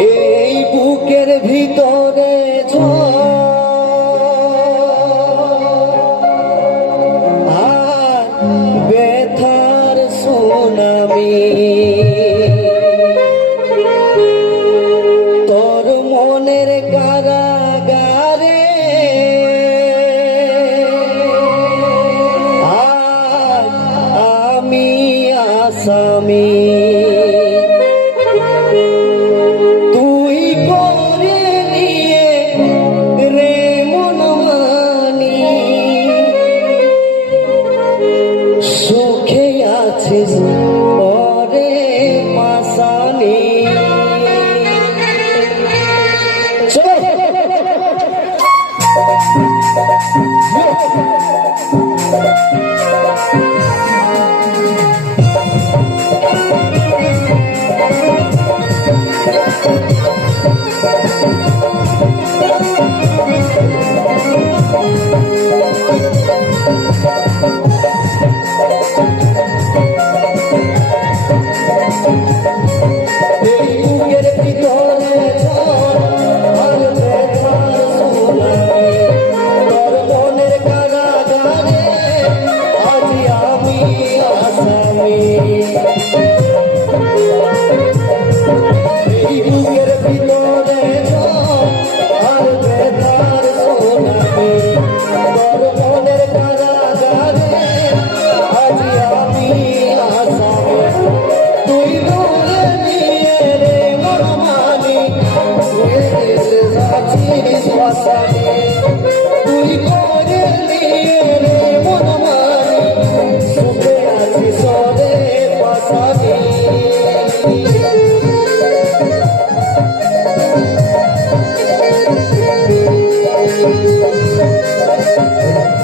এই বুকের ভিতরে আর ব্যথার সুনামি। তোর মনের কারাগারে আমি আসা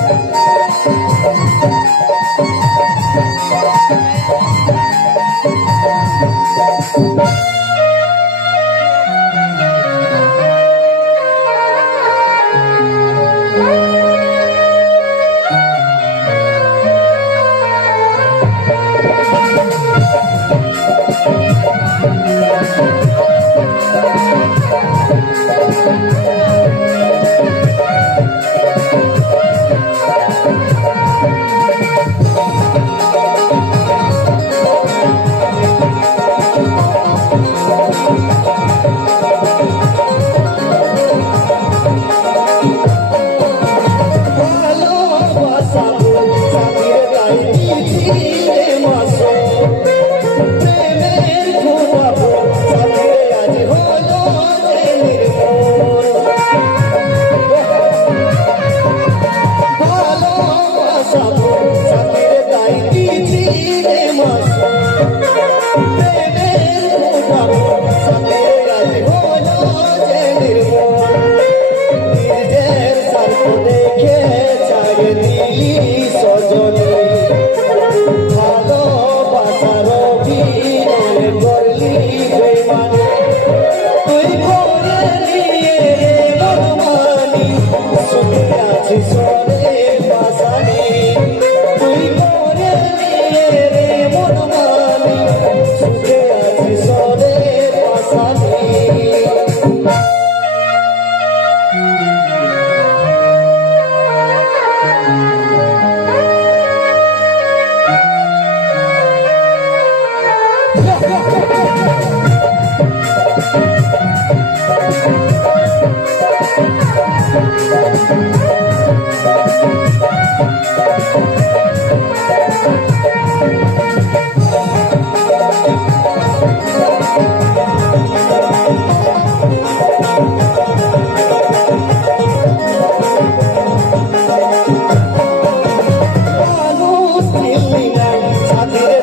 Thank you. I'm